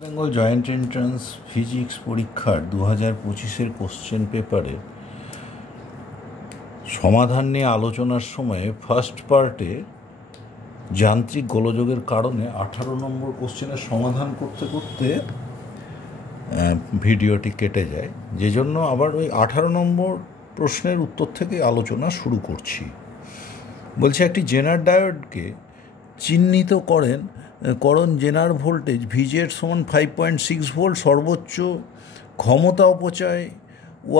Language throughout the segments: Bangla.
বেঙ্গল জয়েন্ট এন্ট্রান্স ফিজিক্স পরীক্ষার 2025-এর কোশ্চেন পেপারে সমাধান নিয়ে আলোচনার সময়ে ফার্স্ট পার্টে যান্ত্রিক গোলযোগের কারণে 18 নম্বর কোশ্চেনের সমাধান করতে করতে ভিডিওটি কেটে যায়, যে জন্য আবার ওই 18 নম্বর প্রশ্নের উত্তর থেকে আলোচনা শুরু করছি। বলছে একটি জেনার ডায়োডকে চিহ্নিত করণ জেনার ভোল্টেজ ভিজেড সমান 5.6 ভোল্ট, সর্বোচ্চ ক্ষমতা অপচয়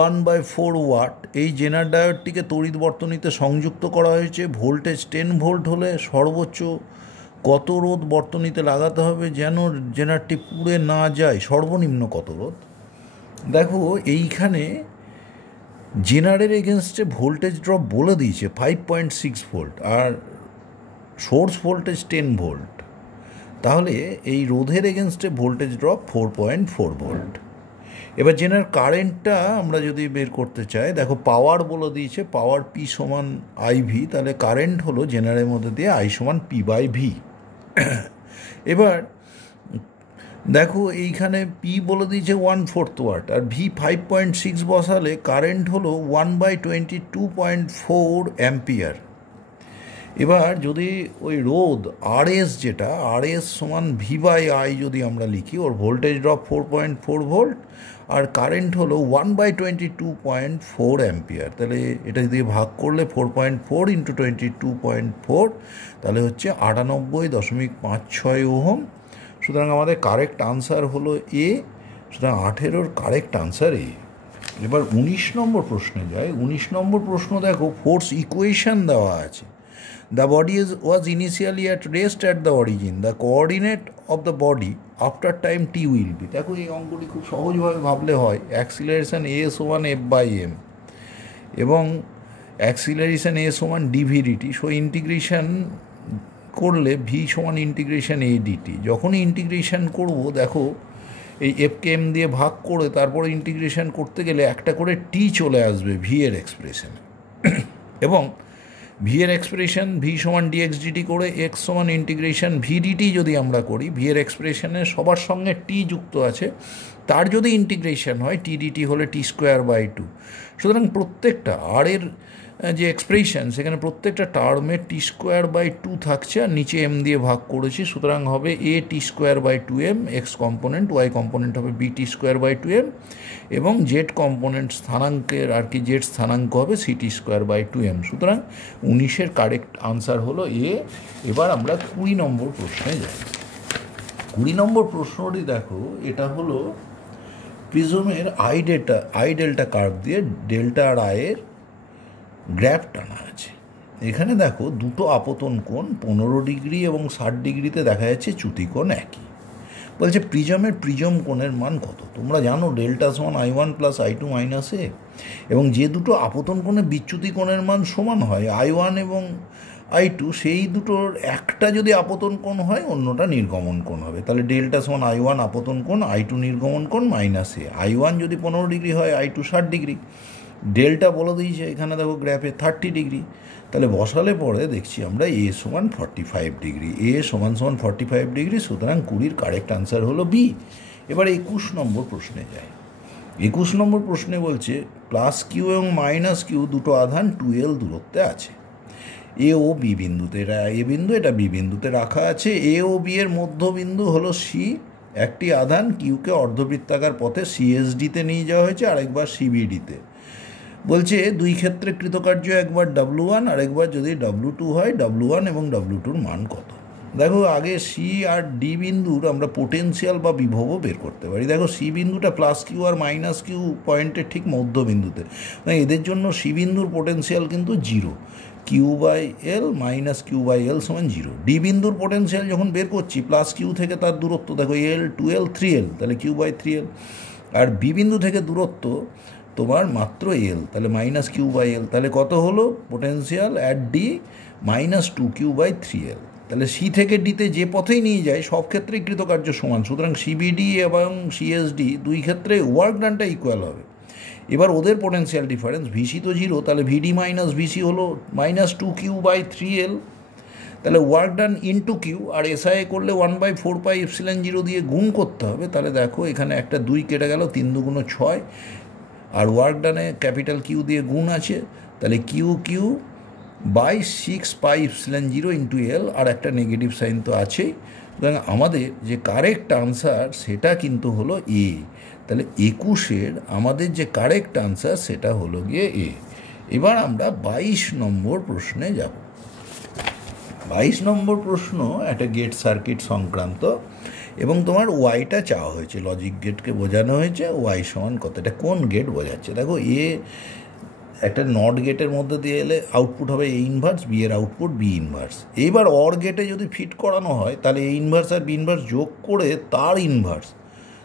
1/4 ওয়াট। এই জেনার ডায়োডটিকে তড়িৎ বর্তনীতে সংযুক্ত করা হয়েছে। ভোল্টেজ 10 ভোল্ট হলে সর্বোচ্চ কত রোধ বর্তনীতে লাগাতে হবে যেন জেনারটি পুড়ে না যায়? সর্বনিম্ন কত রোধ? দেখো, এইখানে জেনারের এগেনস্টে ভোল্টেজ ড্রপ বলে দিয়েছে 5.6 ভোল্ট আর সোর্স ভোল্টেজ 10 ভোল্ট। তাহলে এই রোধের এগেনস্টে ভোল্টেজ ড্রপ 4.4 ভোল্ট। এবার জেনার কারেন্টটা আমরা যদি বের করতে চাই, দেখো পাওয়ার বলে দিয়েছে, পাওয়ার পি সমান আইভি, তাহলে কারেন্ট হলো জেনারের মধ্যে দিয়ে আই সমান P/V। এবার দেখো এইখানে পি বলে দিয়েছে 1/4 ওয়াট আর ভি 5.6 বসালে কারেন্ট হলো 1/22.4 অ্যাম্পিয়ার। এবার যদি ওই রোধ আরএস, যেটা আরএস সমান V/I যদি আমরা লিখি, ওর ভোল্টেজ ড্রপ 4.4 ভোল্ট আর কারেন্ট হলো 1/22.4 অ্যাম্পিয়ার, তাহলে এটা দিয়ে ভাগ করলে 4.4 × 22.4 তাহলে হচ্ছে 98.56 ওহম। সুতরাং আমাদের কারেক্ট আনসার হলো এ। সুতরাং 18-র কারেক্ট আনসার এ। এবার 19 নম্বর প্রশ্নে যায়। 19 নম্বর প্রশ্ন দেখো, ফোর্স ইকুয়েশন দেওয়া আছে। The body was initially at rest at the origin. The coordinate of the body after time t will be. দেখো এই অঙ্কটি খুব সহজভাবে ভাবলে হয়। অ্যাক্সিলারেশন a সমান F/m এবং অ্যাক্সিলারেশন a সমান dv/dt। সো ইন্টিগ্রেশন করলে v সমান ইন্টিগ্রেশন a dt। যখনই ইন্টিগ্রেশন করব, দেখো এই এফকে এম দিয়ে ভাগ করে তারপরে ইন্টিগ্রেশন করতে গেলে একটা করে টি চলে আসবে ভি এর এক্সপ্রেশন, এবং ভি এর এক্সপ্রেশন ভি সমান dx/dt করে এক্স সমান ইন্টিগ্রেশন v/dt যদি আমরা করি, ভি এর এক্সপ্রেশনে সবার সঙ্গে টি যুক্ত আছে, তার যদি ইন্টিগ্রেশন হয় t/dt হলে t²/2। সুতরাং প্রত্যেকটা আর এর যে এক্সপ্রেশন, সেখানে প্রত্যেকটা টার্মে t²/2 থাকছে আর নিচে এম দিয়ে ভাগ করেছি। সুতরাং হবে a t²/2m, x component, y component হবে b t²/2m এবং জেড কম্পোনেন্ট স্থানাঙ্কের আর কি জেড স্থানাঙ্ক হবে c t²/2m। সুতরাং 19-এর কারেক্ট আনসার হলো এ। এবার আমরা 20 নম্বর প্রশ্নে যাই। 20 নম্বর প্রশ্নটি দেখো, এটা হলো প্রিজমের আই ডেল্টা কার্ভ দিয়ে ডেল্টা আর আয়ের গ্র্যাফ টানা আছে। এখানে দেখো দুটো আপতন কোণ 15 ডিগ্রি এবং 60 ডিগ্রিতে দেখা যাচ্ছে চ্যুতিকোণ একই। বলছে প্রিজম কোণের মান কত? তোমরা জানো ডেল্টা সমান I1 + I2 - a, এবং যে দুটো আপতন কোণে বিচ্যুতি কোণের মান সমান হয় I1 এবং I2, সেই দুটোর একটা যদি আপতন কোণ হয় অন্যটা নির্গমন কোণ হবে। তাহলে ডেল্টা সমান I1 আপতন কোণ, I2 নির্গমন কোণ -a। I1 যদি 15 ডিগ্রি হয়, I2 60 ডিগ্রি। ডেল্টা বলে দিয়েছে এখানে দেখো গ্র্যাফে 30 ডিগ্রি, তাহলে বসালে পরে দেখছি আমরা এ সমান 45 ডিগ্রি, এ সমান 45 ডিগ্রি। সুতরাং 20-র কারেক্ট আনসার হলো বি। এবার 21 নম্বর প্রশ্নে যায়। 21 নম্বর প্রশ্নে বলছে +q এবং -q দুটো আধান 2l দূরত্বে আছে। এ ও বি বিন্দুতে, এটা এ বিন্দু, এটা বি বিন্দুতে রাখা আছে। এ ও বি এর মধ্যবিন্দু হলো সি। একটি আধান কিউকে অর্ধবৃত্তাকার পথে CSD-তে নিয়ে যাওয়া হয়েছে, আরেকবার CBD-তে। বলছে দুই ক্ষেত্রে কৃতকার্য একবার W1 আর একবার যদি W2 হয়, W1 এবং W2-র মান কত? দেখো আগে সি আর ডি বিন্দুর আমরা পোটেনশিয়াল বা বিভবও বের করতে পারি। দেখো সি বিন্দুটা +q আর -q পয়েন্টের ঠিক মধ্যবিন্দুতে, মানে এদের জন্য সি বিন্দুর পোটেনশিয়াল কিন্তু 0, q/l -q/l সমান 0। ডি বিন্দুর পোটেনশিয়াল যখন বের করছি, +q থেকে তার দূরত্ব দেখো l 2l 3l, তাহলে q/3l, আর বি বিন্দু থেকে দূরত্ব তোমার মাত্র এল, তাহলে -q/l, তাহলে কত হলো পোটেনশিয়াল অ্যাট ডি -2q/3l। তাহলে সি থেকে ডিতে যে পথেই নিয়ে যায় সব ক্ষেত্রেই কৃতকার্য সমান। সুতরাং CBD এবং CSD দুই ক্ষেত্রে ওয়ার্ক ডানটা ইকুয়াল হবে। এবার ওদের পোটেনশিয়াল ডিফারেন্স, VC তো 0, তাহলে VD - VC হলো -2q/3l, তাহলে ওয়ার্ক ডান ইন্টু কিউ, আর এসআই করলে 1/4πε0 দিয়ে গুণ করতে হবে। তাহলে দেখো এখানে একটা 2 কেটে গেল, 3 2 6, আর ওয়ার্ক ডানে ক্যাপিটাল কিউ দিয়ে গুণ আছে, তাহলে কিউ বাই 6πε0 ইন্টু এল, আর একটা নেগেটিভ সাইন তো আছেই। সুতরাং আমাদের যে কারেক্ট আনসার সেটা কিন্তু হলো এ। তাহলে 21-এর আমাদের যে কারেক্ট আনসার সেটা হলো গিয়ে এ। এবার আমরা 22 নম্বর প্রশ্নে যাব। 22 নম্বর প্রশ্ন একটা গেট সার্কিট সংক্রান্ত, এবং তোমার ওয়াইটা চাওয়া হয়েছে, লজিক গেটকে বোঝানো হয়েছে, ওয়াই সমান কত, এটা কোন গেট বোঝাচ্ছে। দেখো এ একটা নট গেটের মধ্যে দিয়ে এলে আউটপুট হবে এ ইনভার্স, বি এর আউটপুট বি ইনভার্স। এইবার অর গেটে যদি ফিট করানো হয় তাহলে A inverse R B inverse যোগ করে তার ইনভার্স।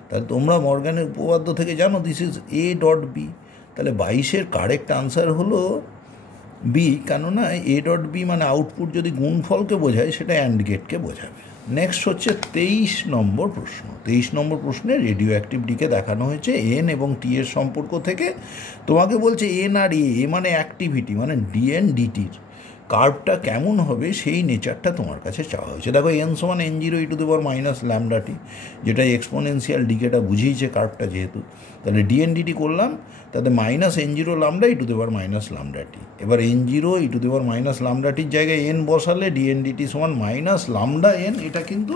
তাহলে তোমরা মর্গানের উপপাদ্য থেকে জানো this is A dot B. তাহলে 22-এর কারেক্ট আনসার হলো বি, কেননা এ ডট বি মানে আউটপুট যদি গুণফলকে বোঝায় সেটা অ্যান্ড গেটকে বোঝাবে। নেক্সট হচ্ছে 23 নম্বর প্রশ্ন। 23 নম্বর প্রশ্নে রেডিও অ্যাক্টিভিটিকে দেখানো হয়েছে এন এবং টি এর সম্পর্ক থেকে। তোমাকে বলছে এন আর এ মানে অ্যাক্টিভিটি মানে ডিএন ডিটির কার্ভটা কেমন হবে সেই নেচারটা তোমার কাছে চাওয়া হয়েছে। দেখো এন সমান n0 e⁻λt, যেটা এক্সপোনেনশিয়াল ডিকেটা বুঝিয়েছে কার্ভটা যেহেতু, তাহলে ডিএন ডিটি করলাম, তাতে -n0 λ e⁻λt। এবার n0 e⁻λtর জায়গায় n বসালে ডিএন ডিটি সমান -λn, এটা কিন্তু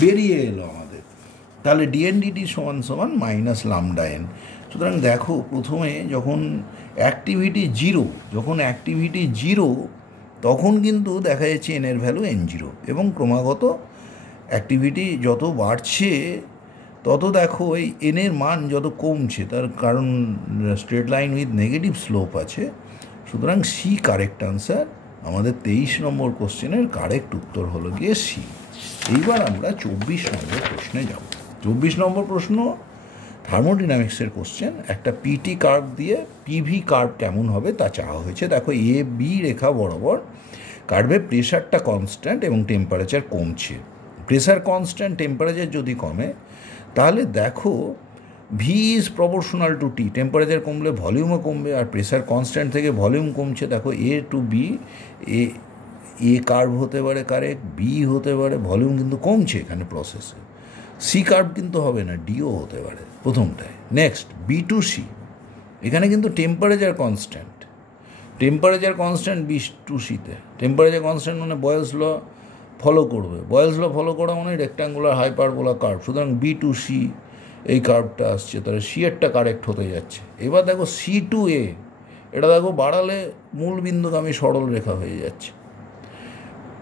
বেরিয়ে এলো আমাদের। তাহলে ডিএন ডিটি সমান -λn। সুতরাং দেখো প্রথমে যখন অ্যাক্টিভিটি জিরো, তখন কিন্তু দেখা যাচ্ছে এনের ভ্যালু n0, এবং ক্রমাগত অ্যাক্টিভিটি যত বাড়ছে তত দেখো এই এনের মান যত কমছে, তার কারণ straight line with negative slope আছে। সুতরাং সি কারেক্ট আনসার। আমাদের 23 নম্বর কোশ্চেনের কারেক্ট উত্তর হলো গিয়ে সি। এইবার আমরা 24 নম্বর প্রশ্নে যাব। 24 নম্বর প্রশ্ন থার্মোডিনামিক্সের কোশ্চেন। একটা পিটি কার্ভ দিয়ে পিভি কার্ভ কেমন হবে তা চাওয়া হয়েছে। দেখো এ বি রেখা বরাবর কার্ভে প্রেশারটা কনস্ট্যান্ট এবং টেম্পারেচার কমছে। প্রেশার কনস্ট্যান্ট, টেম্পারেচার যদি কমে তাহলে দেখো V is proportional to T, temperature কমলে ভলিউমও কমবে, আর প্রেশার কনস্ট্যান্ট থেকে ভলিউম কমছে। দেখো এ টু বি, এ কার্ভ হতে পারে কারেক্ট, বি হতে পারে, ভলিউম কিন্তু কমছে এখানে প্রসেসে। সি কার্ভ কিন্তু হবে না, ডিও হতে পারে প্রথমটায়। নেক্সট বি টু সি, এখানে কিন্তু টেম্পারেচার কনস্ট্যান্ট বি টু সিতে। টেম্পারেচার কনস্ট্যান্ট মানে বয়েলস ল ফলো করবে, বয়েলস ল ফলো করা মানে রেক্ট্যাঙ্গুলার হাইপারবোলা কার্ভ। সুতরাং বি টু সি এই কার্ভটা আসছে, তাহলে সি এরটা কারেক্ট হতে যাচ্ছে। এবার দেখো সি টু এ, এটা দেখো বাড়ালে মূল বিন্দুগামী সরল রেখা হয়ে যাচ্ছে।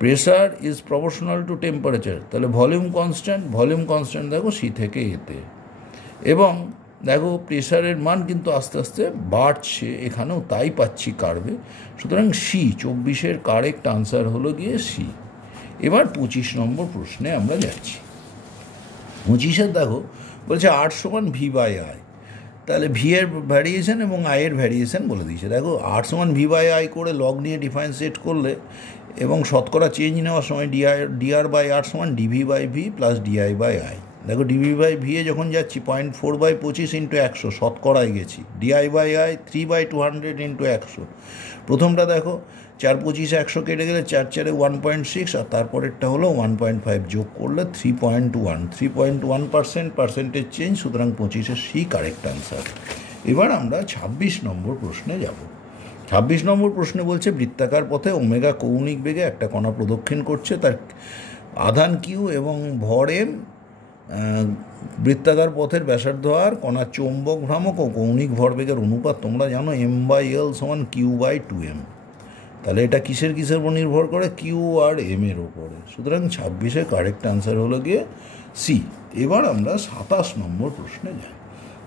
Pressure is proportional to temperature, তাহলে ভলিউম কনস্ট্যান্ট দেখো সি থেকে এতে, এবং দেখো প্রেশারের মান কিন্তু আস্তে আস্তে বাড়ছে, এখানেও তাই পাচ্ছি কার্ভে। সুতরাং সি 24-এর কারেক্ট আনসার হলো গিয়ে সি। এবার 25 নম্বর প্রশ্নে আমরা যাচ্ছি। 25-এর দেখো বলছে আর সমান ভি বাই আই, তাহলে ভি এর ভ্যারিয়েশন এবং আই এর ভ্যারিয়েশন বলে দিয়েছে। দেখো আর সমান ভি বাই আই করে লগ নিয়ে ডিফারেন্সিয়েট করলে এবং শতকরা চেঞ্জ নেওয়ার সময় ডিআর বাই আর সমান dV by V plus dI by I. দেখো ডিভি বাই ভি এ যখন যাচ্ছি 0.4/25 × 100 শতকরায় গেছি, ডিআই বাই আই 3/200 × 100। প্রথমটা দেখো 4 25 100 কেটে গেলে 4 4 1.6, আর তারপরেরটা হলো 1.5, যোগ করলে 3.1 পার্সেন্টেজ চেঞ্জ। সুতরাং 25-এর সি কারেক্ট আনসার। এবার আমরা 26 নম্বর প্রশ্নে যাব। 26 নম্বর প্রশ্নে বলছে বৃত্তাকার পথে ওমেগা কৌণিক বেগে একটা কণা প্রদক্ষিণ করছে, তার আধান কিউ এবং ভর এম, বৃত্তাকার পথের ব্যাসার্ধ আর, কণার চৌম্বক ভ্রামক ও কৌণিক ভরবেগের অনুপাত তোমরা জানো m/l সমান q/2m। তাহলে এটা কিসের উপর নির্ভর করে? কিউ আর এম এর ওপরে। সুতরাং 26-এর কারেক্ট আনসার হলো গিয়ে সি। এবার আমরা 27 নম্বর প্রশ্নে যাই।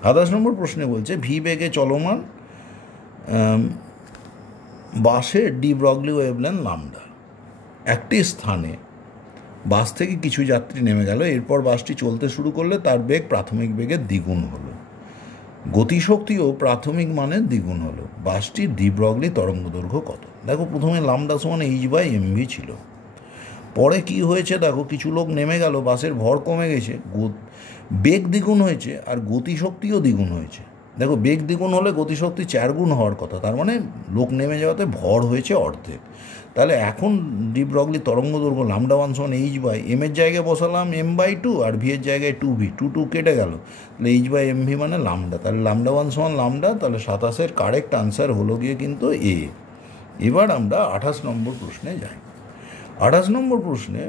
27 নম্বর প্রশ্নে বলছে ভি বেগে চলমান বাসের ডি ব্রগলি ওয়েভলেন্থ লামডা। একটি স্থানে বাস থেকে কিছু যাত্রী নেমে গেল, এরপর বাসটি চলতে শুরু করলে তার বেগ প্রাথমিক বেগের দ্বিগুণ হলো, গতিশক্তিও প্রাথমিক মানের দ্বিগুণ হলো। বাসটির ডি ব্রগলি তরঙ্গ দৈর্ঘ্য কত? দেখো প্রথমে লামডা সমান h/mv ছিল, পরে কি হয়েছে দেখো কিছু লোক নেমে গেল, বাসের ভর কমে গেছে, বেগ দ্বিগুণ হয়েছে আর গতিশক্তিও দ্বিগুণ হয়েছে। দেখো বেগ দ্বিগুণ হলে গতিশক্তি 4 গুণ হওয়ার কথা, তার মানে লোক নেমে যাওয়াতে ভর হয়েছে অর্ধেক। তাহলে এখন ডি ব্রগলি তরঙ্গ দৈর্ঘ্য λ1 সমান h/m এর জায়গায় বসালাম m/2 আর v এর জায়গায় 2v, 2 কেটে গেল, তাহলে h/mv মানে λ। তাহলে λ1 সমান λ, তাহলে 27-এর কারেক্ট আনসার হলো গিয়ে কিন্তু এ। এবার আমরা 28 নম্বর প্রশ্নে যাই। 28 নম্বর প্রশ্নে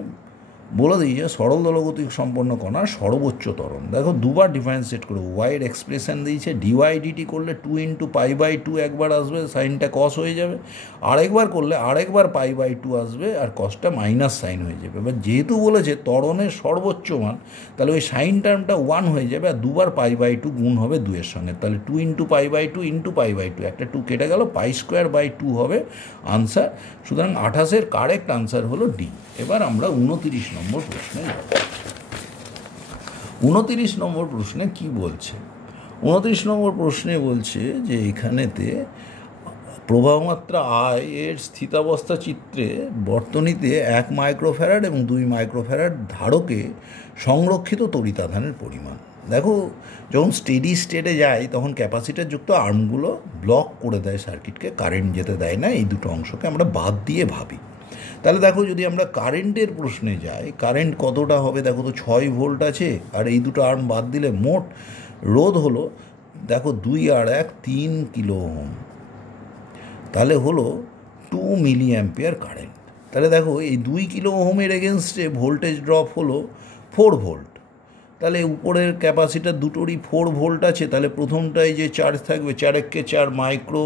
বলে দিই যে সরল দলগতিক সম্পন্ন কণার সর্বোচ্চ ত্বরণ। দেখো দুবার ডিফারেন্সিয়েট করে ওয়াইয়ের এক্সপ্রেশন দিয়েছে, ডিওয়াই ডিটি করলে 2 × π/2 একবার আসবে, সাইনটা কস হয়ে যাবে, আরেকবার করলে আরেকবার π/2 আসবে আর কসটা মাইনাস সাইন হয়ে যাবে। এবার যেহেতু বলেছে ত্বরণের সর্বোচ্চ মান, তাহলে ওই সাইন টার্মটা 1 হয়ে যাবে আর দুবার π/2 গুণ হবে 2 এর সঙ্গে, তাহলে 2 × π/2 × π/2, একটা 2 কেটে গেল, π²/2 হবে আনসার। সুতরাং 28-এর কারেক্ট আনসার হলো ডি। এবার আমরা 29 নম্বর প্রশ্নে যাব। 29 নম্বর প্রশ্নে কি বলছে? 29 নম্বর প্রশ্নে বলছে যে এখানেতে প্রবাহমাত্রা আই এর স্থিতাবস্থা চিত্রে বর্তনীতে 1 মাইক্রোফ্যারাড এবং 2 মাইক্রোফ্যারাড ধারকে সংরক্ষিত তড়িতাধানের পরিমাণ। দেখো যখন স্টেডি স্টেটে যায় তখন ক্যাপাসিটার যুক্ত আর্মগুলো ব্লক করে দেয় সার্কিটকে, কারেন্ট যেতে দেয় না। এই দুটো অংশকে আমরা বাদ দিয়ে ভাবি। তাহলে দেখো যদি আমরা কারেন্টের প্রশ্নে যাই, কারেন্ট কতটা হবে? দেখো তো 6 ভোল্ট আছে, আর এই দুটো আর্ম বাদ দিলে মোট রোধ হলো, দেখো 2 আর 1 3 কিলো ওহম, তাহলে হলো 2 মিলি অ্যাম্পিয়ার কারেন্ট। তাহলে দেখো এই 2 কিলো ওহমের এগেনস্টে ভোল্টেজ ড্রপ হলো 4 ভোল্ট। তাহলে উপরের ক্যাপাসিটার দুটোরই 4 ভোল্ট আছে, তাহলে প্রথমটায় যে চার্জ থাকবে 4 মাইক্রো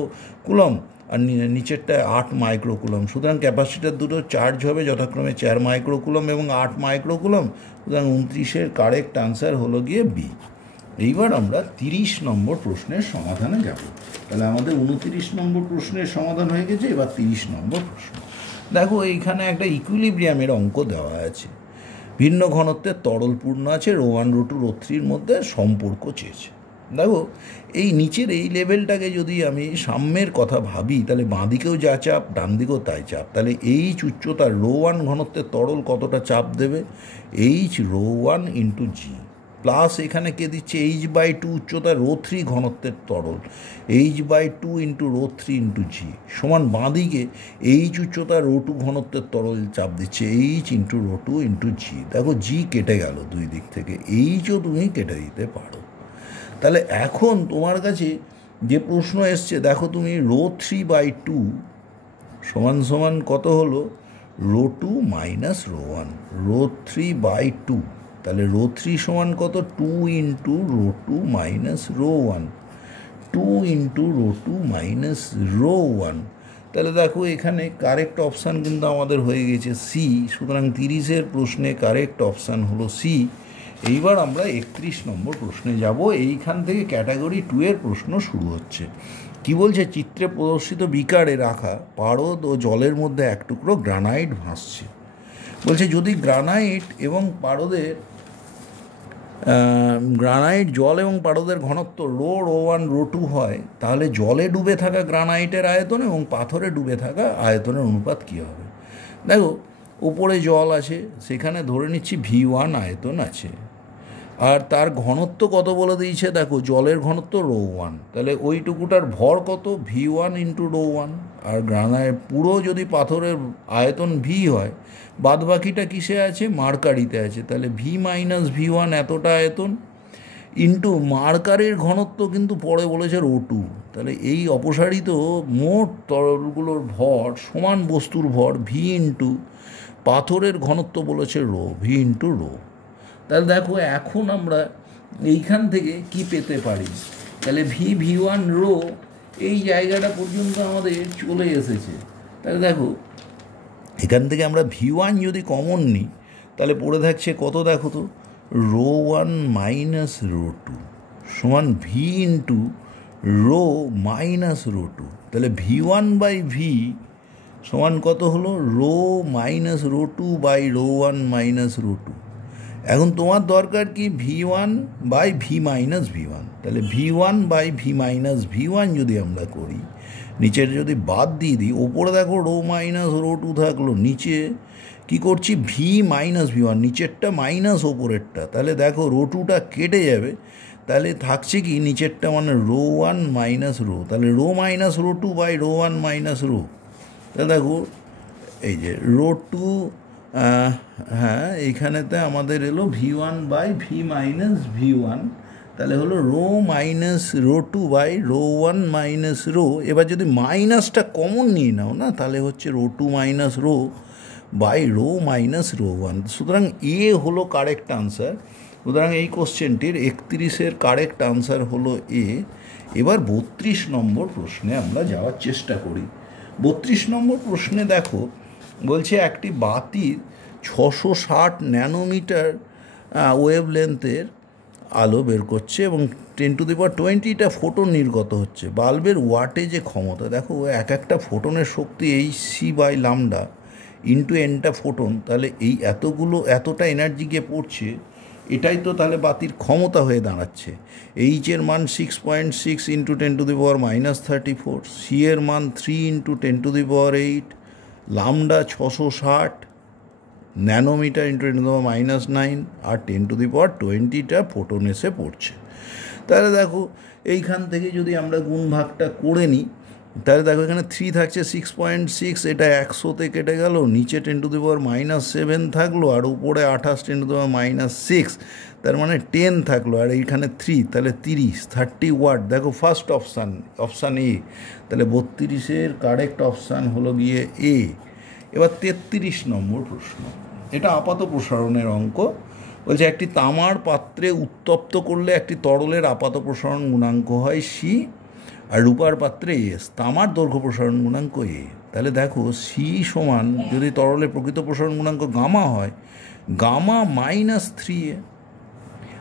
কুলম আর নিচেরটায় 8 মাইক্রো কুলম। সুতরাং ক্যাপাসিটার দুটো চার্জ হবে যথাক্রমে 4 মাইক্রো কুলম এবং 8 মাইক্রো কুলম। সুতরাং 29-এর কারেক্ট আনসার হলো গিয়ে বি। এইবার আমরা 30 নম্বর প্রশ্নের সমাধানে যাব। তাহলে আমাদের 29 নম্বর প্রশ্নের সমাধান হয়ে গেছে, এবার 30 নম্বর প্রশ্ন। দেখো এইখানে একটা ইকুইলিব্রিয়ামের অঙ্ক দেওয়া আছে, ভিন্ন ঘনত্বের তরল পূর্ণ আছে, ρ1 ρ2 ρ3-র মধ্যে সম্পর্ক চেয়েছে। দেখো এই নিচের এই লেভেলটাকে যদি আমি সাম্যের কথা ভাবি, তাহলে বাঁ দিকেও যা চাপ ডান দিকেও তাই চাপ, তাহলে এইচ উচ্চতার ρ1 ঘনত্বের তরল কতটা চাপ দেবে? এইচ ρ1 × জি, প্লাস এখানে কে দিচ্ছে h/2 উচ্চতার ρ3 ঘনত্বের তরল, h/2 × ρ3 × জি সমান বাঁ দিকে এইচ উচ্চতার ρ2 ঘনত্বের তরল চাপ দিচ্ছে h × ρ2 × জি। দেখো জি কেটে গেল দুই দিক থেকে, এইচও তুমি কেটে দিতে পারো। তাহলে এখন তোমার কাছে যে প্রশ্ন এসছে, দেখো তুমি ρ3/2 সমান সমান কত হলো? ρ2 - ρ1, ρ3/2, তাহলে ρ3 সমান কত? 2 × ρ2 - ρ1, 2 × ρ2 - ρ1। তাহলে দেখো এখানে কারেক্ট অপশান কিন্তু আমাদের হয়ে গেছে সি। সুতরাং 30-এর প্রশ্নে কারেক্ট অপশান হলো সি। এইবার আমরা 31 নম্বর প্রশ্নে যাব। এইখান থেকে ক্যাটাগরি 2-এর প্রশ্ন শুরু হচ্ছে। কি বলছে? চিত্রে প্রদর্শিত বিকারে রাখা পারদ ও জলের মধ্যে এক টুকরো গ্রানাইট ভাসছে। বলছে যদি গ্রানাইট এবং পারদের গ্রানাইট জল এবং পারদের ঘনত্ব ρ1 ρ2 হয়, তাহলে জলে ডুবে থাকা গ্রানাইটের আয়তন এবং পাথরে ডুবে থাকা আয়তনের অনুপাত কী হবে? দেখো উপরে জল আছে, সেখানে ধরে নিচ্ছি v1 আয়তন আছে, আর তার ঘনত্ব কত বলে দিয়েছে? দেখো জলের ঘনত্ব ρ1, তাহলে ওইটুকুটার ভর কত? v1 × ρ1। আর গ্রানাইট পুরো যদি পাথরের আয়তন v হয়, বাদ বাকিটা কিসে আছে? মার্কারিতে আছে, তাহলে v - v1 এতটা আয়তন ইন্টু মার্কারের ঘনত্ব কিন্তু পরে বলেছে ρ2, তাহলে এই অপসারিত মোট তরলগুলোর ভর সমান বস্তুর ভর v × পাথরের ঘনত্ব বলেছে v × ρ। তাহলে দেখো এখন আমরা এইখান থেকে কি পেতে পারি? তাহলে v1 ρ এই জায়গাটা পর্যন্ত আমাদের চলে এসেছে। তাহলে দেখো এখান থেকে আমরা v1 যদি কমন নিই, তাহলে পড়ে থাকছে কত? দেখো তো ρ1 - ρ2 সমান v × ρ - ρ2, তাহলে v1/v সমান কত হলো? ρ - ρ2/ρ1 - ρ2। এখন তোমার দরকার কি? v1/v - v1, তাহলে v1/v - v1 যদি আমরা করি, নিচের যদি বাদ দিয়ে দিই, ওপরে দেখো ρ - ρ2 থাকলো, নিচে কী করছি ভি মাইনাস ভি ওয়ান, নিচেরটা মাইনাস ওপরেরটা, তাহলে দেখো রো টুটা কেটে যাবে, তাহলে থাকছে কি নিচেরটা মানে রো ওয়ান মাইনাস রো, তাহলে row minus row two by row one minus row, তাহলে দেখো এই যে রো টু, হ্যাঁ এইখানেতে আমাদের এলো V one by V minus V one, তাহলে হলো row minus row two by row one minus row. এবার যদি মাইনাসটা কমন নিয়ে নাও না, তাহলে হচ্ছে row two minus row by row minus row one. সুতরাং এ হলো কারেক্ট আনসার। সুতরাং এই কোশ্চেনটির 31-এর কারেক্ট আনসার হলো এ। এবার 32 নম্বর প্রশ্নে আমরা যাওয়ার চেষ্টা করি। 32 নম্বর প্রশ্নে দেখো বলছে একটি বাতির 660 ন্যানোমিটার ওয়েভ লেন্থের আলো বের করছে এবং 10⁻20টা ফোটন নির্গত হচ্ছে। বাল্বের ওয়াটেজে ক্ষমতা দেখো, এক একটা ফোটনের শক্তি এই সি বাই লামডা ইন্টু এনটা ফোটন, তাহলে এই এতটা এনার্জি গিয়ে পড়ছে, এটাই তো তাহলে বাতির ক্ষমতা হয়ে দাঁড়াচ্ছে। এইচের মান 6.6 ইন্টু 10⁻−34, সি এর মান 3 ইন্টু 10⁸, লামডা 660 ন্যানোমিটার ইন্টু 10⁻9, আর 10⁻20টা ফোটন এসে পড়ছে। তাহলে দেখো এইখান থেকে যদি আমরা গুণ ভাগটা করে নিই, তাহলে দেখো এখানে 3 থাকছে, 6.6, এটা 100তে কেটে গেল, নিচে 10⁻7 থাকলো, আর উপরে 28 10⁻6, তার মানে 10 থাকলো, আর এইখানে 3, তাহলে 30 ওয়াট। দেখো ফার্স্ট অপশান এ, তাহলে 32-এর কারেক্ট অপশান হলো গিয়ে এ। এবার 33 নম্বর প্রশ্ন, এটা আপাত প্রসারণের অঙ্ক। বলছে একটি তামার পাত্রে উত্তপ্ত করলে একটি তরলের আপাত প্রসারণ গুণাঙ্ক হয় সি, আর রূপার পাত্রে এস, তামার দৈর্ঘ্য প্রসারণ গুণাঙ্ক এ। তাহলে দেখো সি সমান যদি তরলের প্রকৃত প্রসারণ গুণাঙ্ক গামা হয়, গামা -3a,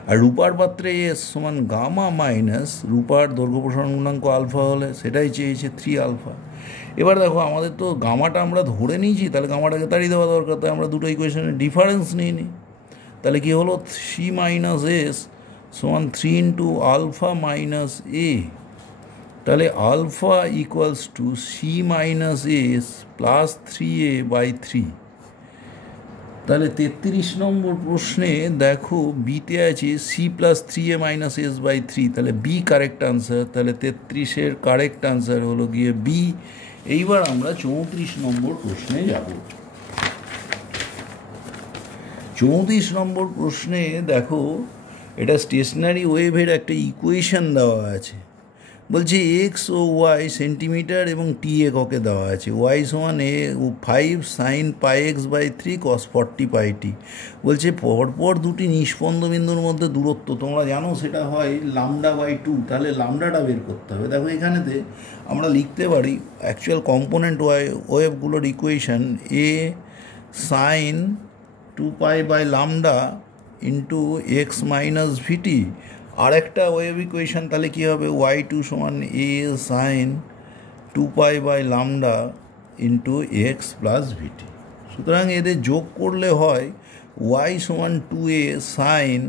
আর রূপার পাত্রে এস সমান গামা মাইনাস রূপার দৈর্ঘ্য প্রসারণ গুণাঙ্ক আলফা হলে সেটাই চেয়েছে 3 আলফা। এবার দেখো আমাদের তো গামাটা আমরা ধরে নিয়েছি, তাহলে গামাটাকে তাড়িয়ে দেওয়া দরকার, তাই আমরা দুটো ইকুয়েশনের ডিফারেন্স নিয়ে নিই। তাহলে কি হলো, সি মাইনাস এস সমান 3 ইন্টু আলফা মাইনাস এ, তাহলে alpha equals to C minus S plus 3a by 3। তাহলে 33 নম্বর প্রশ্নে দেখো বিতে আছে C plus 3a minus S by 3, তাহলে বি কারেক্ট আনসার। তাহলে 33-এর কারেক্ট আনসার হলো গিয়ে বি। এইবার আমরা 34 নম্বর প্রশ্নে যাব। 34 নম্বর প্রশ্নে দেখো এটা স্টেশনারি ওয়েভের একটা ইকুয়েশন দেওয়া আছে। বলছে এক্স ও ওয়াই সেন্টিমিটার এবং টি এককে দেওয়া আছে। ওয়াই সমান 5 sin πx by 3 cos 40πt। বলছে পরপর দুটি নিষ্পন্দ বিন্দুর মধ্যে দূরত্ব তোমরা জানো সেটা হয় লামডা বাই 2, তাহলে লামডাটা বের করতে হবে। দেখো এখানেতে আমরা লিখতে পারি অ্যাকচুয়াল কম্পোনেন্ট ওয়েভগুলোর equation A sine 2π by lambda into X minus VT. আর একটা ওয়েভ ইকুয়েশন তাহলে কী হবে, y2 সমান A sine 2π by lambda into X plus VT. সুতরাং এদের যোগ করলে হয় y সমান 2a sine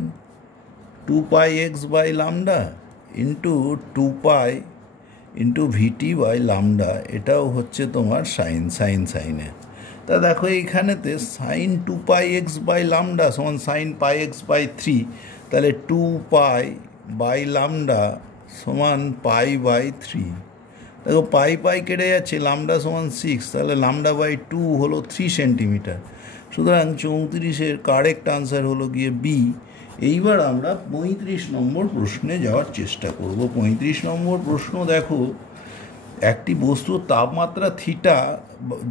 2πx by lambda into 2π into VT by lambda, এটাও হচ্ছে তোমার সাইনে। তা দেখো এইখানেতে সাইন 2πx বাই লামডা সমান সাইন πx বাই 3, তাহলে 2π বাই লামডা সমান পাই বাই 3। দেখো পাই কেটে যাচ্ছে, লামডা সমান 6, তাহলে লামডা বাই 2 হলো 3 সেন্টিমিটার। সুতরাং 34-এর কারেক্ট আনসার হলো গিয়ে বি। এইবার আমরা 35 নম্বর প্রশ্নে যাওয়ার চেষ্টা করব। 35 নম্বর প্রশ্ন দেখো একটি বস্তুর তাপমাত্রা থিটা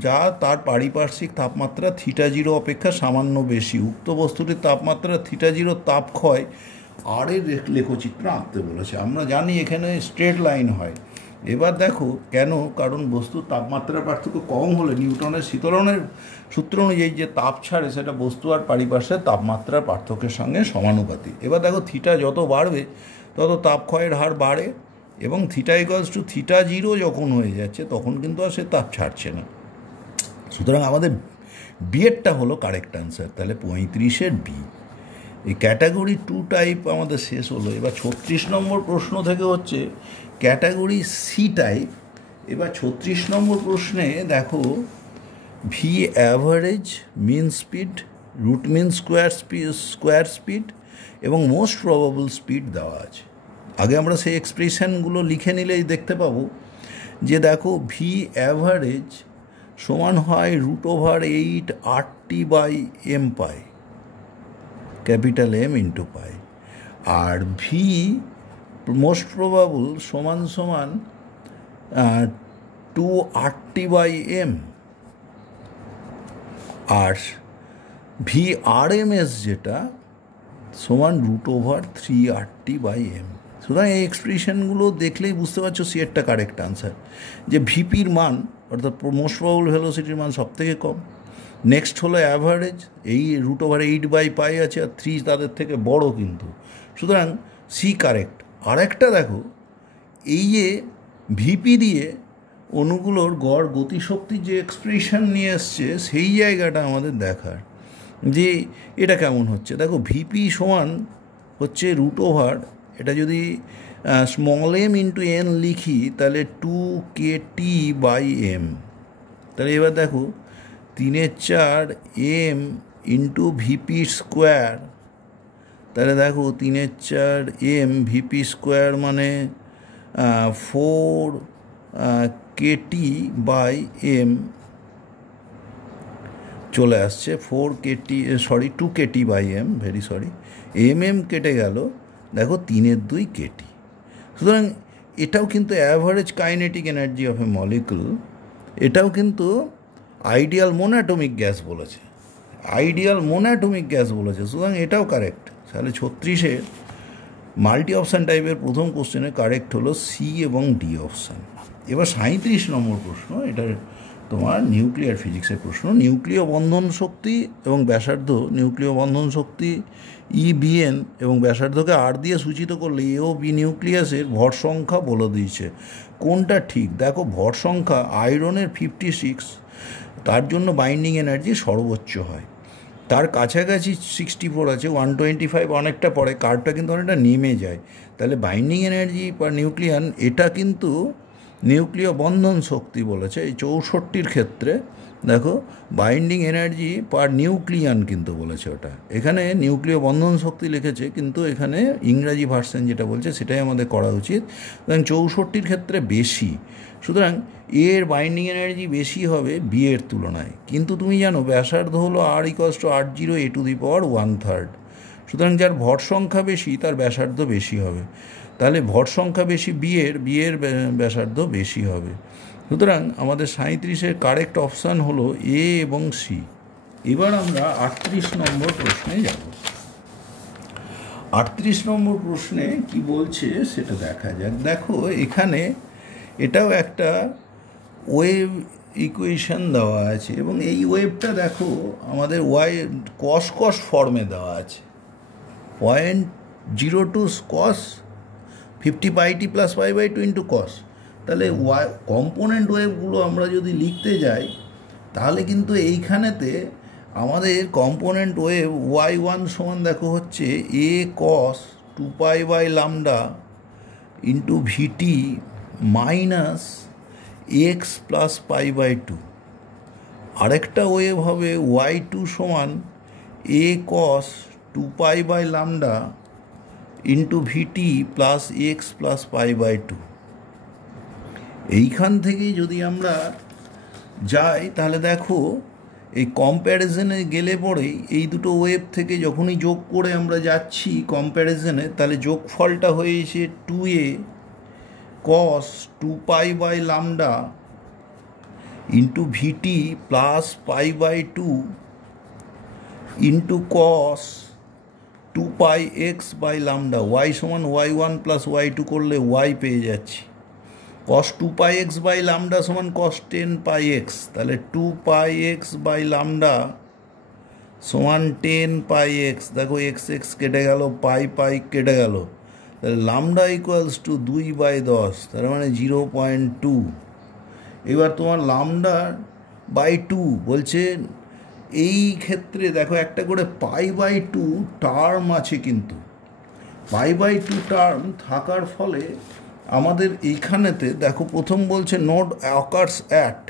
যা তার পারিপার্শ্বিক তাপমাত্রা θ0 অপেক্ষা সামান্য বেশি, উক্ত বস্তুটির তাপমাত্রা θ0 তাপ ক্ষয় আর এর লেখচিত্র আঁকতে বলেছে। আমরা জানি এখানে স্ট্রেট লাইন হয়। এবার দেখো কেন, কারণ বস্তুর তাপমাত্রার পার্থক্য কম হলে নিউটনের শীতলনের সূত্র অনুযায়ী যে তাপ ছাড়ে সেটা বস্তু আর পারিপার্শ্বের তাপমাত্রার পার্থক্যের সঙ্গে সমানুপাতিক। এবার দেখো থিটা যত বাড়বে তত তাপ ক্ষয়ের হার বাড়ে, এবং থিটা ইকুয়ালস টু θ0 যখন হয়ে যাচ্ছে তখন কিন্তু আর সে তাপ ছাড়ছে না। সুতরাং আমাদের বিয়েরটা হলো কারেক্ট আনসার, তাহলে 35-এর বি। এই ক্যাটাগরি 2 টাইপ আমাদের শেষ হলো। এবার 36 নম্বর প্রশ্ন থেকে হচ্ছে ক্যাটাগরি সি টাইপ। এবার 36 নম্বর প্রশ্নে দেখো V average, mean speed, root mean square speed এবং মোস্ট প্রবাবল স্পিড দেওয়া আছে। আগে আমরা সেই এক্সপ্রেশনগুলো লিখে নিলেই দেখতে পাবো যে দেখো ভি অ্যাভারেজ সমান হয় √8 RT/m পাই, ক্যাপিটাল এম ইন্টু পাই, আর ভি মোস্ট প্রবাবল সমান 2 RT/m, আর ভি RMS যেটা সমান √3 RT/m। সুতরাং এই এক্সপ্রেশনগুলো দেখলেই বুঝতে পারছো সি একটা কারেক্ট আনসার, যে ভিপির মান অর্থাৎ মোস্ট প্রবাবল ভেলোসিটির মান সব থেকে কম, নেক্সট হলো অ্যাভারেজ, এই √8/π আছে, আর 3 তাদের থেকে বড় কিন্তু, সুতরাং সি কারেক্ট। আর একটা দেখো, এই যে ভিপি দিয়ে অণুগুলোর গড় গতিশক্তির যে এক্সপ্রেশন নিয়ে এসছে সেই জায়গাটা আমাদের দেখার যে এটা কেমন হচ্ছে। দেখো ভিপি সমান হচ্ছে √, এটা যদি স্মল এম ইন্টু এন লিখি তাহলে 2kT/m। তাহলে এবার দেখো 3/4 m ইন্টু ভিপি স্কোয়ার, তাহলে দেখো 3/4 m ভিপি স্কোয়ার মানে 4kT/m চলে আসছে, 2kT/m, ভেরি সরি, mm কেটে গেল, দেখো 3/2 kT। সুতরাং এটাও কিন্তু average kinetic energy of A molecule, এটাও কিন্তু আইডিয়াল মোনোঅ্যাটমিক গ্যাস বলেছে, আইডিয়াল মোনোঅ্যাটমিক গ্যাস বলেছে, সুতরাং এটাও কারেক্ট। তাহলে 36-এর মাল্টি অপশান টাইপের প্রথম কোশ্চেনে কারেক্ট হলো সি এবং ডি অপশান। এবার 37 নম্বর প্রশ্ন, এটার তোমার নিউক্লিয়ার ফিজিক্সের প্রশ্ন। নিউক্লিয় বন্ধন শক্তি এবং ব্যাসার্ধ, নিউক্লিয় বন্ধন শক্তি EBN এবং ব্যাসার্ধকে আর দিয়ে সূচিত করলে এ ও বি নিউক্লিয়াসের ভর সংখ্যা বলে দিয়েছে, কোনটা ঠিক? দেখো ভর সংখ্যা আয়রনের 56, তার জন্য বাইন্ডিং এনার্জি সর্বোচ্চ হয়, তার কাছাকাছি 64 আছে, 125 অনেকটা পরে, কার্ভটা কিন্তু অনেকটা নেমে যায়, তাহলে বাইন্ডিং এনার্জি পার নিউক্লিয়ান, এটা কিন্তু নিউক্লিয় বন্ধন শক্তি বলেছে। এই 64-র ক্ষেত্রে দেখো বাইন্ডিং এনার্জি পার নিউক্লিয়ান কিন্তু বলেছে, ওটা এখানে নিউক্লিয় বন্ধন শক্তি লিখেছে, কিন্তু এখানে ইংরাজি ভার্সন যেটা বলছে সেটাই আমাদের করা উচিত। সুতরাং 64-র ক্ষেত্রে বেশি, সুতরাং এর বাইন্ডিং এনার্জি বেশি হবে বি এর তুলনায়। কিন্তু তুমি জানো ব্যাসার্ধ হলো r=r0 a⁻1/3, সুতরাং যার ভর সংখ্যা বেশি তার ব্যাসার্ধ বেশি হবে, তাহলে ভর সংখ্যা বেশি বি এর ব্যাসার্ধ বেশি হবে। সুতরাং আমাদের 37-এর কারেক্ট অপশান হলো এ এবং সি। এবার আমরা 38 নম্বর প্রশ্নে যাব। 38 নম্বর প্রশ্নে কি বলছে সেটা দেখা যাক। দেখো এখানে এটাও একটা ওয়েভ ইকুয়েশন দেওয়া আছে, এবং এই ওয়েভটা দেখো আমাদের ওয়াই কস ফর্মে দেওয়া আছে, 0.02 cos 50πt + π/2 ইন্টু কস। তাহলে কম্পোনেন্ট ওয়েভগুলো আমরা যদি লিখতে যাই তাহলে কিন্তু এইখানেতে আমাদের কম্পোনেন্ট ওয়েভ y1 সমান দেখো হচ্ছে a cos 2π/λ into vt minus x + π/2, আরেকটা ওয়েভ হবে y2 সমান a cos 2π/λ into VT plus X plus π/2। এইখান থেকেই যদি আমরা যাই তাহলে দেখো এই কম্প্যারিজনে গেলে পরেই এই দুটো ওয়েভ থেকে যখনই যোগ করে আমরা যাচ্ছি কম্প্যারিজনে, তাহলে যোগফলটা হয়েছে 2a cos 2π/λ into VT plus π/2 into cos 2πx/λ, y সমান y1 প্লাস y2 করলে y পেয়ে যাচ্ছি, cos 2πx/λ সমান cos 10πx, তাহলে 2πx/λ সমান 10πx, দেখো x কেটে গেল, পাই কেটে গেল, তাহলে λ ইকুয়ালস টু 2/10, তার মানে 0.2। এবার তোমার λ/2 বলছে, এই ক্ষেত্রে দেখো একটা করে π/2 টার্ম আছে, কিন্তু π/2 টার্ম থাকার ফলে আমাদের এইখানেতে দেখো প্রথম বলছে নোট অকার্স অ্যাট,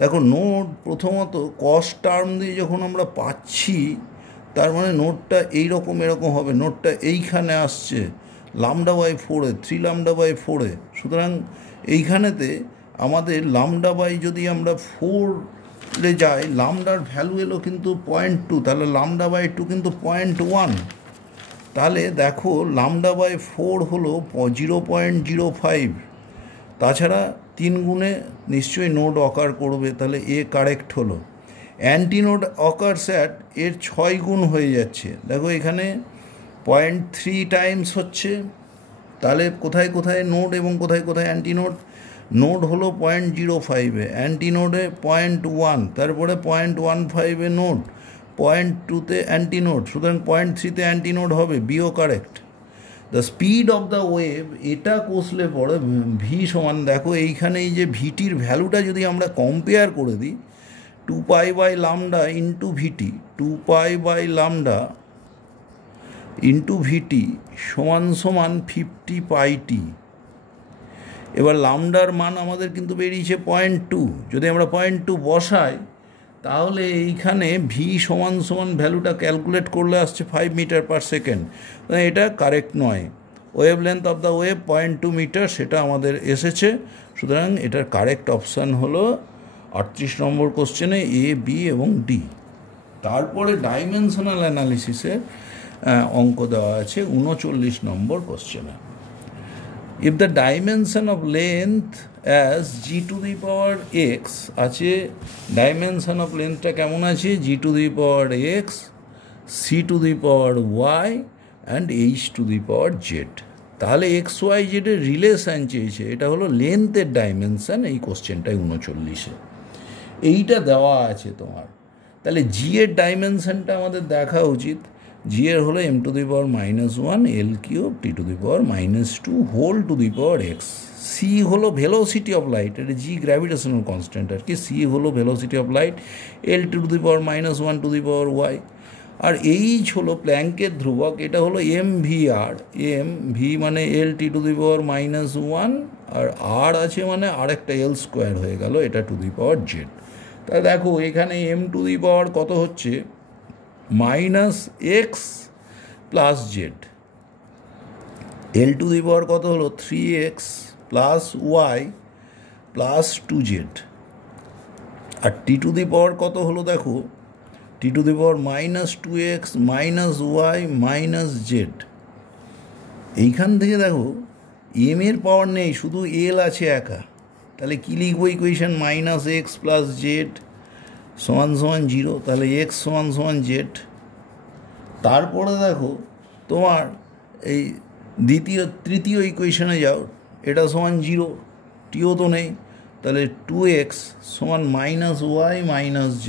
দেখো নোড প্রথমত কস টার্ম দিয়ে যখন আমরা পাচ্ছি, তার মানে নোডটা এরকম হবে, নোডটা এইখানে আসছে লামডা বাই 4-এ, 3 লামডা বাই 4-এ। সুতরাং এইখানেতে আমাদের লামডা বাই যদি আমরা 4-এ যাই, লামডার ভ্যালু এলো কিন্তু 0.2, তাহলে লামডা বাই 2 কিন্তু 0.1। তাহলে দেখো লামডা বাই 4 হলো 0.05। তাছাড়া 3 গুণে নিশ্চয়ই নোড অকার করবে, তাহলে এ কারেক্ট হলো। অ্যান্টি নোড অকার স্যাট এর 6 গুণ হয়ে যাচ্ছে। দেখো এখানে 0.3 টাইমস হচ্ছে, তাহলে কোথায় কোথায় নোড এবং কোথায় কোথায় অ্যান্টি নোড? নোড হলো 0.05-এ, অ্যান্টি নোডে 0.1, তারপরে 0.15-এ নোড, 0.2-তে অ্যান্টি নোড, সুতরাং 0.3-তে অ্যান্টি নোড হবে, বিও correct. The speed of the wave, এটা কষলে পড়ে ভি সমান, দেখো এইখানে এই যে ভিটির ভ্যালুটা যদি আমরা কম্পেয়ার করে দিই, 2 পাই লামডা ইন্টু ভিটি, 2 পাই লামডা ইন্টু ভিটি সমান 50 পাই টি। এবার লামডার মান আমাদের কিন্তু বেরিয়েছে 0.2। যদি আমরা 0.2 বসাই, তাহলে এইখানে ভি সমান ভ্যালুটা ক্যালকুলেট করলে আসছে 5 মিটার পার সেকেন্ড। এটা কারেক্ট নয়। Wavelength of the wave 0.2 metre, সেটা আমাদের এসেছে। সুতরাং এটার কারেক্ট অপশান হলো 38 নম্বর কোশ্চেনে এ, বি এবং ডি। তারপরে ডাইমেনশনাল অ্যানালিসিসের অঙ্ক দেওয়া আছে 39 নম্বর কোশ্চেনে। If the dimension of length as G to the power X আছে, ডাইমেনশন অফ লেন্থটা কেমন আছে? G to the power X, C to the power Y and H to the power Z. তাহলে এক্স ওয়াই জেডের রিলেশান চেয়েছে, এটা হলো লেন্থের ডাইমেনশান এই কোশ্চেনটায় 39-এ এইটা দেওয়া আছে তোমার। তাহলে জি এর ডাইমেনশানটা আমাদের দেখা উচিত। জি এর হলো M to the power -1 L cube T to the power -2 whole to the power X. C হলো ভেলোসিটি অফ লাইট, এটা জি গ্র্যাভিটেশনাল কনস্ট্যান্ট আর কি। সি হলো velocity of light, L to the power -1 to the power Y. আর এইচ হলো প্ল্যাঙ্কের ধ্রুবক, এটা হলো M V R. M V মানে L T to the power -1, আর আর আছে মানে আরেকটা এল স্কোয়ার হয়ে গেল, এটা টু দি পাওয়ার জেড। তা দেখো এখানে এম টু দি পাওয়ার কত হচ্ছে? -x plus Z. L to the power কত হলো? 3x plus Y plus 2z। আর টি টু দি পাওয়ার কত হলো? দেখো T to the power -2x -y - z। এইখান থেকে দেখো এম এর পাওয়ার নেই, শুধু এল আছে একা। তাহলে কী লিখবো ইকুয়েশন? -x প্লাস জেড সমান 0। তাহলে এক্স সমান জেড। তারপরে দেখো তোমার এই তৃতীয় ইকুয়েশনে যাও, এটা সমান 0, টিও তো নেই। তাহলে 2x সমান -y - z।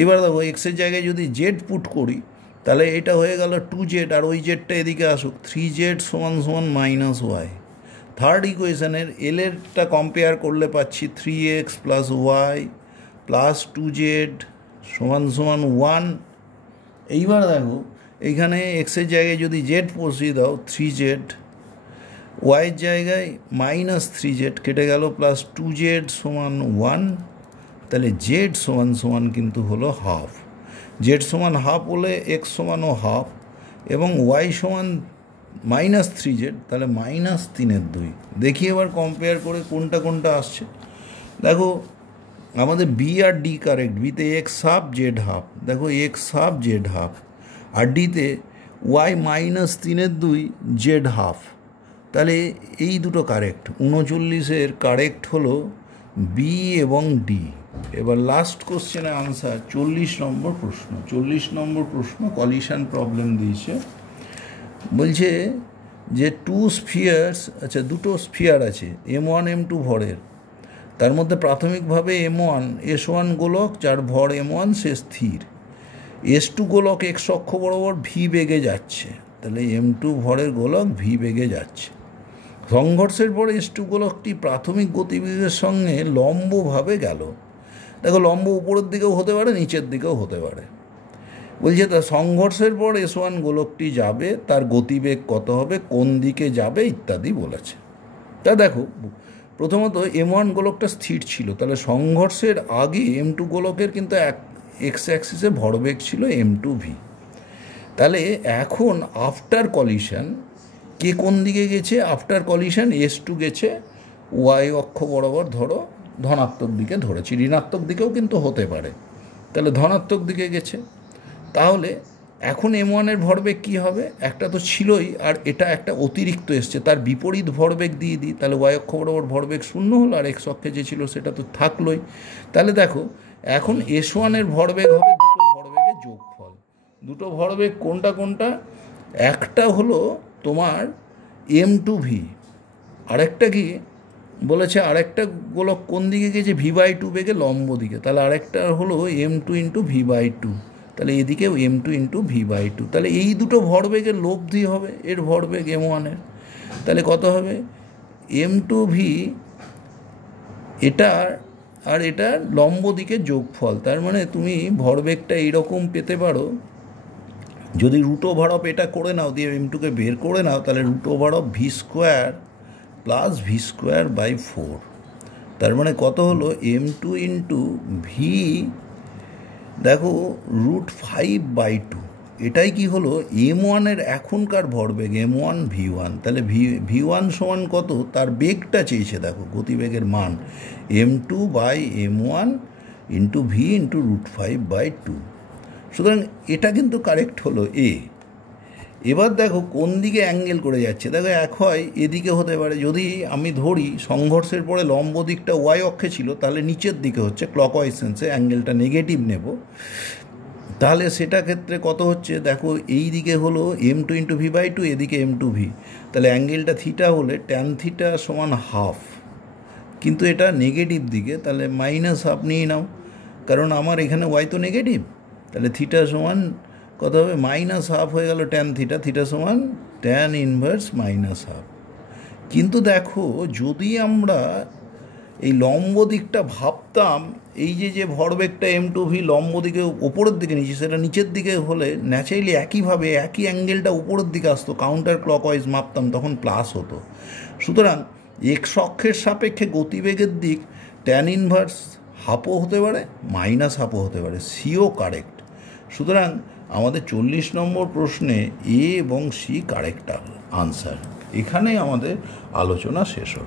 এবার দেখো এক্সের জায়গায় যদি জেড পুট করি, তাহলে এটা হয়ে গেল 2z, আর ওই জেডটা এদিকে আসুক, 3z সমান -y। থার্ড ইকুয়েশনের এলেরটা কম্পেয়ার করলে পাচ্ছি 3x plus Y plus 2z সমান 1। এইবার দেখো এইখানে এক্সের জায়গায় যদি জেড বসিয়ে দাও, 3z, ওয়াইয়ের জায়গায় -3z কেটে গেল, প্লাস 2z সমান 1। তাহলে জেড সমান কিন্তু হলো হাফ। জেড সমান হাফ হলে এক্স সমানও হাফ, এবং ওয়াই সমান -3z, তাহলে -3/2। দেখি এবার কম্পেয়ার করে কোনটা কোনটা আসছে। দেখো আমাদের বি আর ডি কারেক্ট। বিতে এক্স হাফ জেড হাফ, দেখো এক্স হাফ জেড হাফ। আর ডিতে ওয়াই -3/2 জেড হাফ। তাহলে এই দুটো কারেক্ট। 39-এর কারেক্ট হলো বি এবং ডি। এবার লাস্ট কোশ্চেনের আনসার 40 নম্বর প্রশ্ন। 40 নম্বর প্রশ্ন কলিশন প্রবলেম দিয়েছে। বলছে যে দুটো স্ফিয়ার আছে m1 m2 ভরের। তার মধ্যে প্রাথমিকভাবে m1 s1 গোলক, যার ভর m1 সে স্থির। s2 গোলক x অক্ষ বরাবর v বেগে যাচ্ছে। তাহলে m2 ভরের গোলক v বেগে যাচ্ছে। সংঘর্ষের পর s2 গোলকটি প্রাথমিক গতিবেগের সঙ্গে লম্বভাবে গেল। দেখো লম্ব উপরের দিকেও হতে পারে, নিচের দিকেও হতে পারে। বলছে তা সংঘর্ষের পর s1 গোলকটি যাবে, তার গতিবেগ কত হবে, কোন দিকে যাবে ইত্যাদি বলেছে। তা দেখো প্রথমত M1 গোলকটা স্থির ছিল, তাহলে সংঘর্ষের আগে M2 গোলকের কিন্তু এক্স অ্যাক্সিসে ভরবেগ ছিল M2V। তাহলে এখন আফটার কলিশন কে কোন দিকে গেছে? আফটার কলিশন S2 গেছে ওয়াই অক্ষ বরাবর, ধরো ধনাত্মক দিকে ধরেছি, ঋণাত্মক দিকেও কিন্তু হতে পারে, তাহলে ধনাত্মক দিকে গেছে। তাহলে এখন M1-এর ভরবেগ কী হবে? একটা তো ছিলই, আর এটা একটা অতিরিক্ত এসছে, তার বিপরীত ভরবেগ দিয়ে দিই, তাহলে ওয়াই অক্ষ বরাবর ভরবেগ শূন্য হলো, আর এক্স অক্ষে যে ছিল সেটা তো থাকলোই। তাহলে দেখো এখন S1-এর ভরবেগ হবে দুটো ভরবেগের যোগফল। দুটো ভরবেগ কোনটা কোনটা? একটা হলো তোমার M2V, আরেকটা কি বলেছে, আরেকটা গোলক কোন দিকে গেছে? V/2 বেগে লম্ব দিকে, তাহলে আরেকটা হলো M2 × V/2, তাহলে এদিকেও M2 × V/2, তাহলে এই দুটো ভরবেগের লব্ধি হবে এর ভরবেগ M1-এর। তাহলে কত হবে? M2V এটা আর এটা লম্ব দিকে যোগফল। তার মানে তুমি ভরবেগটা এইরকম পেতে পারো, যদি রুট ওভার অফ এটা করে নাও, দিয়ে M2কে বের করে নাও, তাহলে root over of V² + V²/4। তার মানে কত হলো? M2 × V, দেখো √5/2, এটাই কি হলো M1-এর এখনকার ভরবেগ M1V1। তাহলে V1 সমান কত? তার বেগটা চেয়েছে, দেখো গতিবেগের মান M2/M1 × V × √5/2। সুতরাং এটা কিন্তু কারেক্ট হলো এ। এবার দেখো কোন দিকে অ্যাঙ্গেল করে যাচ্ছে, দেখো এক হয় এদিকে হতে পারে, যদি আমি ধরি সংঘর্ষের পরে লম্ব দিকটা ওয়াই অক্ষে ছিল, তাহলে নিচের দিকে হচ্ছে, ক্লকওয়াইজ সেন্সে অ্যাঙ্গেলটা নেগেটিভ নেব, তাহলে সেটা ক্ষেত্রে কত হচ্ছে? দেখো এই দিকে হলো M2 × V/2, এদিকে M2V, তাহলে অ্যাঙ্গেলটা থিটা হলে ট্যান থিটা সমান হাফ, কিন্তু এটা নেগেটিভ দিকে, তাহলে -½ নিয়ে নাও, কারণ আমার এখানে ওয়াই তো নেগেটিভ, তাহলে থিটা সমান কত হবে? -½ হয়ে গেল ট্যান থিটা, থিটা সমান ট্যান ইনভার্স -½ কিন্তু দেখো যদি আমরা এই লম্ব দিকটা ভাবতাম, এই যে ভরবেগটা M2V লম্ব দিকে ওপরের দিকে নিচে, সেটা নিচের দিকে হলে ন্যাচারালি একইভাবে একই অ্যাঙ্গেলটা উপরের দিকে আসতো, কাউন্টার ক্লকওয়াইজ মাপতাম, তখন প্লাস হতো। সুতরাং এক্স অক্ষের সাপেক্ষে গতিবেগের দিক ট্যান ইনভার্স হাফও হতে পারে, -½ হতে পারে, সিও কারেক্ট। সুতরাং আমাদের 40 নম্বর প্রশ্নে এ এবং সি কারেক্ট আনসার। এখানেই আমাদের আলোচনা শেষ হল।